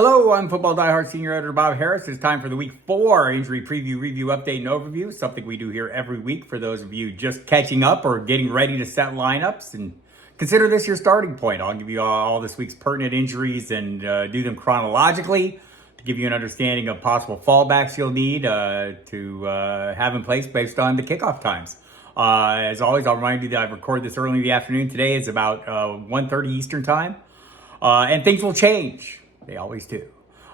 Hello, I'm Football Diehard Senior Editor Bob Harris. It's time for the Week 4 injury preview, review, update, and overview. Something we do here every week for those of you just catching up or getting ready to set lineups. And consider this your starting point. I'll give you all this week's pertinent injuries and do them chronologically to give you an understanding of possible fallbacks you'll need to have in place based on the kickoff times. As always, I'll remind you that I record this early in the afternoon. Today is about 1:30 Eastern Time. And things will change. They always do.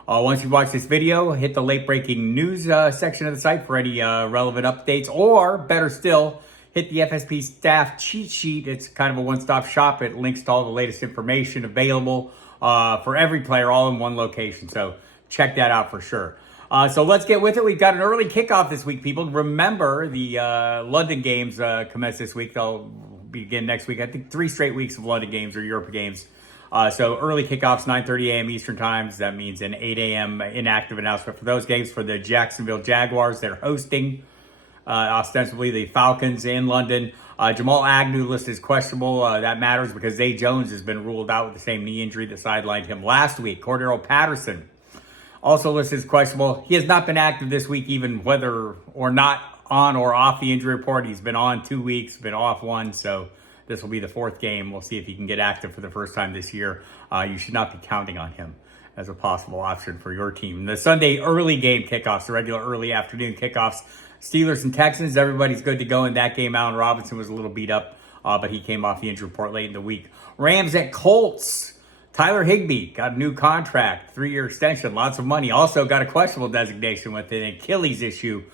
Once you watch this video, hit the late breaking news section of the site for any relevant updates, or better still, hit the FSP staff cheat sheet. It's kind of a one-stop shop. It links to all the latest information available for every player, all in one location. So check that out for sure. So let's get with it. We've got an early kickoff this week, people. Remember, the London games commence this week. They'll begin next week. I think 3 straight weeks of London games or Europe games. So early kickoffs, 9:30 a.m. Eastern times. That means an 8 a.m. inactive announcement for those games. For the Jacksonville Jaguars, they're hosting ostensibly the Falcons in London. Jamal Agnew listed as questionable. That matters because Zay Jones has been ruled out with the same knee injury that sidelined him last week. Cordero Patterson also listed as questionable. He has not been active this week, even whether or not on or off the injury report. He's been on 2 weeks, been off 1, so this will be the 4th game. We'll see if he can get active for the first time this year. You should not be counting on him as a possible option for your team. The Sunday early game kickoffs, the regular early afternoon kickoffs, Steelers and Texans, everybody's good to go in that game. Allen Robinson was a little beat up, but he came off the injury report late in the week. Rams at Colts. Tyler Higbee got a new contract, 3-year extension, lots of money. Also got a questionable designation with an Achilles issue.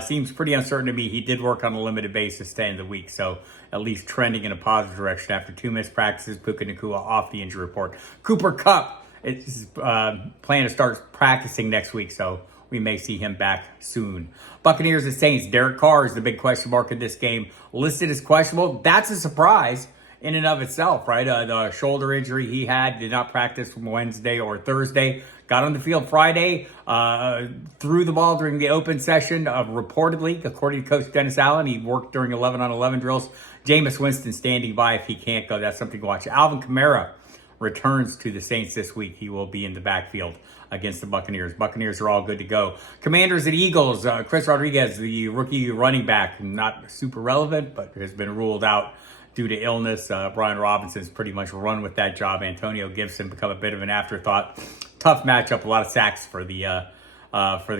Seems pretty uncertain to me. He did work on a limited basis to end the week, so at least trending in a positive direction after 2 missed practices. Puka Nacua off the injury report. Cooper Kupp is planning to start practicing next week, so we may see him back soon. Buccaneers and Saints. Derek Carr is the big question mark in this game. Listed as questionable. That's a surprise in and of itself, right? The shoulder injury he had, did not practice from Wednesday or Thursday. Got on the field Friday, threw the ball during the open session, reportedly, according to Coach Dennis Allen. He worked during 11-on-11 drills. Jameis Winston standing by if he can't go. That's something to watch. Alvin Kamara returns to the Saints this week. He will be in the backfield against the Buccaneers. Buccaneers are all good to go. Commanders and Eagles. Chris Rodriguez, the rookie running back, not super relevant, but has been ruled out due to illness. Brian Robinson's pretty much run with that job. Antonio Gibson become a bit of an afterthought. Tough matchup, a lot of sacks for the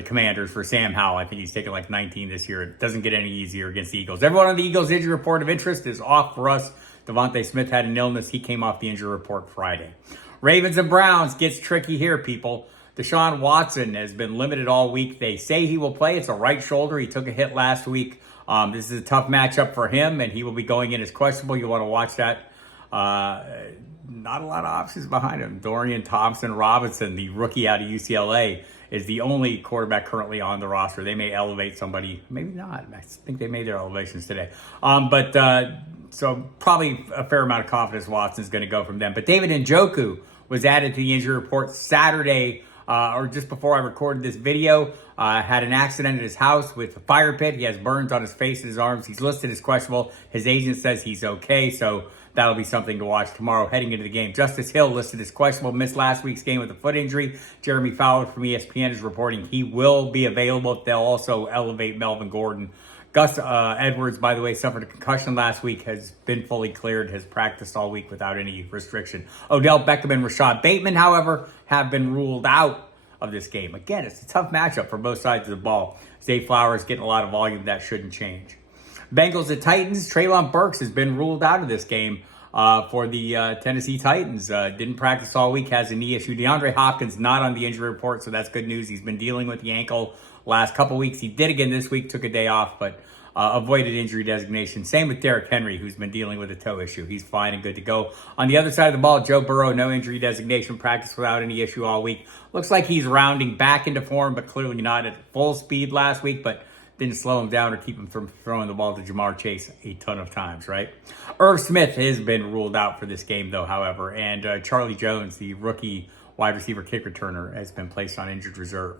Commanders, for Sam Howell. I think he's taken like 19 this year. It doesn't get any easier against the Eagles. Everyone on the Eagles injury report of interest is off for us. Devontae Smith had an illness. He came off the injury report Friday. Ravens and Browns gets tricky here, people. Deshaun Watson has been limited all week. They say he will play. It's a right shoulder. He took a hit last week. This is a tough matchup for him, and he will be going in as questionable. You'll want to watch that. Not a lot of options behind him. Dorian Thompson-Robinson, the rookie out of UCLA, is the only quarterback currently on the roster. They may elevate somebody. Maybe not. I think they made their elevations today. So probably a fair amount of confidence Watson's going to go from them. But David Njoku was added to the injury report Saturday, or just before I recorded this video. Had an accident at his house with a fire pit. He has burns on his face and his arms. He's listed as questionable. His agent says he's okay, so that'll be something to watch tomorrow heading into the game. Justice Hill listed as questionable. Missed last week's game with a foot injury. Jeremy Fowler from ESPN is reporting he will be available. They'll also elevate Melvin Gordon. Gus Edwards, by the way, suffered a concussion last week, has been fully cleared, has practiced all week without any restriction. Odell Beckham and Rashad Bateman, however, have been ruled out of this game. Again, it's a tough matchup for both sides of the ball. Zay Flowers getting a lot of volume. That shouldn't change. Bengals at Titans. Treylon Burks has been ruled out of this game for the Tennessee Titans. Didn't practice all week, has a knee issue. DeAndre Hopkins not on the injury report, so that's good news. He's been dealing with the ankle last couple weeks. He did again this week, took a day off, but avoided injury designation. Same with Derrick Henry, who's been dealing with a toe issue. He's fine and good to go. On the other side of the ball, Joe Burrow, no injury designation, practiced without any issue all week. Looks like he's rounding back into form, but clearly not at full speed last week, but didn't slow him down or keep him from throwing the ball to Jamar Chase a ton of times, right? Irv Smith has been ruled out for this game, though, however, and Charlie Jones, the rookie wide receiver kick returner, has been placed on injured reserve.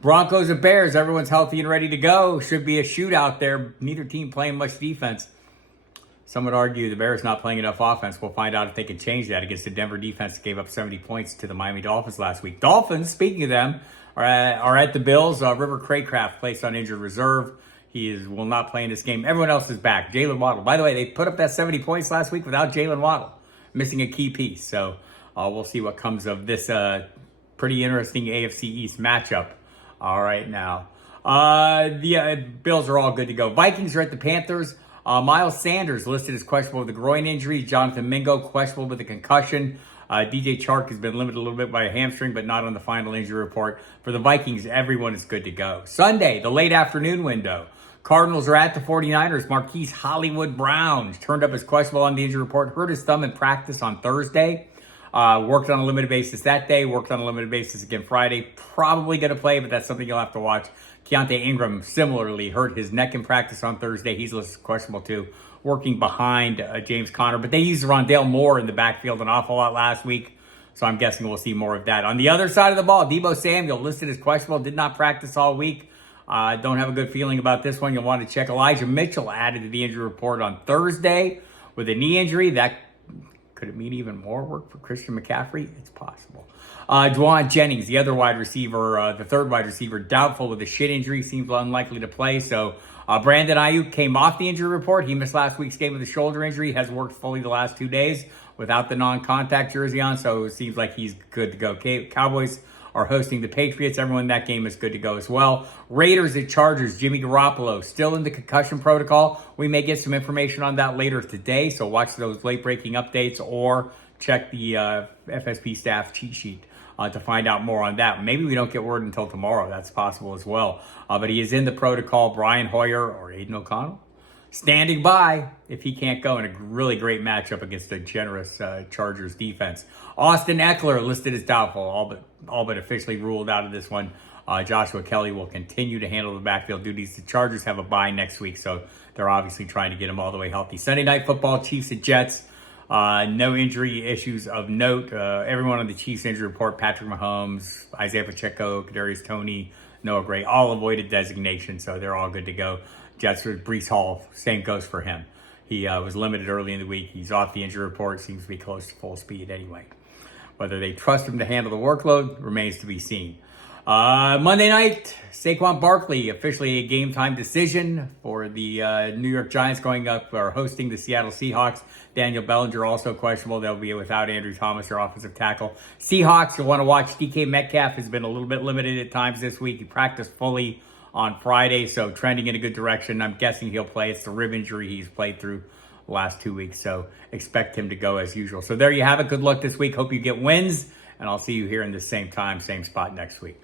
Broncos and Bears, everyone's healthy and ready to go. Should be a shootout there. Neither team playing much defense. Some would argue the Bears not playing enough offense. We'll find out if they can change that against the Denver defense that gave up 70 points to the Miami Dolphins last week. Dolphins, speaking of them, are at the Bills. River Craycraft placed on injured reserve. Will not play in this game. Everyone else is back. Jalen Waddle. By the way, they put up that 70 points last week without Jalen Waddle, missing a key piece. So we'll see what comes of this pretty interesting AFC East matchup. All right, now. The Bills are all good to go. Vikings are at the Panthers. Miles Sanders listed as questionable with a groin injury. Jonathan Mingo questionable with a concussion. DJ Chark has been limited a little bit by a hamstring, but not on the final injury report. For the Vikings, everyone is good to go. Sunday, the late afternoon window. Cardinals are at the 49ers. Marquise Hollywood Brown turned up as questionable on the injury report. Hurt his thumb in practice on Thursday. Worked on a limited basis that day. Worked on a limited basis again Friday. Probably going to play, but that's something you'll have to watch. Keontae Ingram similarly hurt his neck in practice on Thursday. He's listed as questionable too, working behind James Conner. But they used Rondale Moore in the backfield an awful lot last week, so I'm guessing we'll see more of that. On the other side of the ball, Deebo Samuel listed as questionable, did not practice all week. Don't have a good feeling about this one. You'll want to check. Elijah Mitchell added to the injury report on Thursday with a knee injury. Could it mean even more work for Christian McCaffrey? It's possible. Juwan Jennings, the other wide receiver, the third wide receiver, doubtful with a shin injury, seems unlikely to play. So Brandon Ayuk came off the injury report. He missed last week's game with a shoulder injury, has worked fully the last 2 days without the non-contact jersey on, so it seems like he's good to go. Cowboys are hosting the Patriots. Everyone in that game is good to go as well. Raiders at Chargers. Jimmy Garoppolo still in the concussion protocol. We may get some information on that later today, so watch those late-breaking updates or check the FSP staff cheat sheet to find out more on that. Maybe we don't get word until tomorrow. That's possible as well. But he is in the protocol. Brian Hoyer or Aiden O'Connell standing by if he can't go in a really great matchup against a generous Chargers defense. Austin Eckler listed as doubtful, all but officially ruled out of this one. Joshua Kelly will continue to handle the backfield duties. The Chargers have a bye next week, so they're obviously trying to get him all the way healthy. Sunday Night Football, Chiefs at Jets. No injury issues of note. Everyone on the Chiefs injury report, Patrick Mahomes, Isaiah Pacheco, Kadarius Toney, Noah Gray, all avoided designation, so they're all good to go. Jets with Breece Hall, same goes for him. He was limited early in the week. He's off the injury report, seems to be close to full speed anyway. Whether they trust him to handle the workload remains to be seen. Monday night, Saquon Barkley, officially a game time decision for the New York Giants going up or hosting the Seattle Seahawks. Daniel Bellinger also questionable. They'll be without Andrew Thomas, their offensive tackle. Seahawks, you'll want to watch. DK Metcalf has been a little bit limited at times this week. He practiced fully on Friday, so trending in a good direction. I'm guessing he'll play. It's the rib injury he's played through the last 2 weeks, so expect him to go as usual. So there you have it. Good luck this week. Hope you get wins, and I'll see you here in the same time, same spot next week.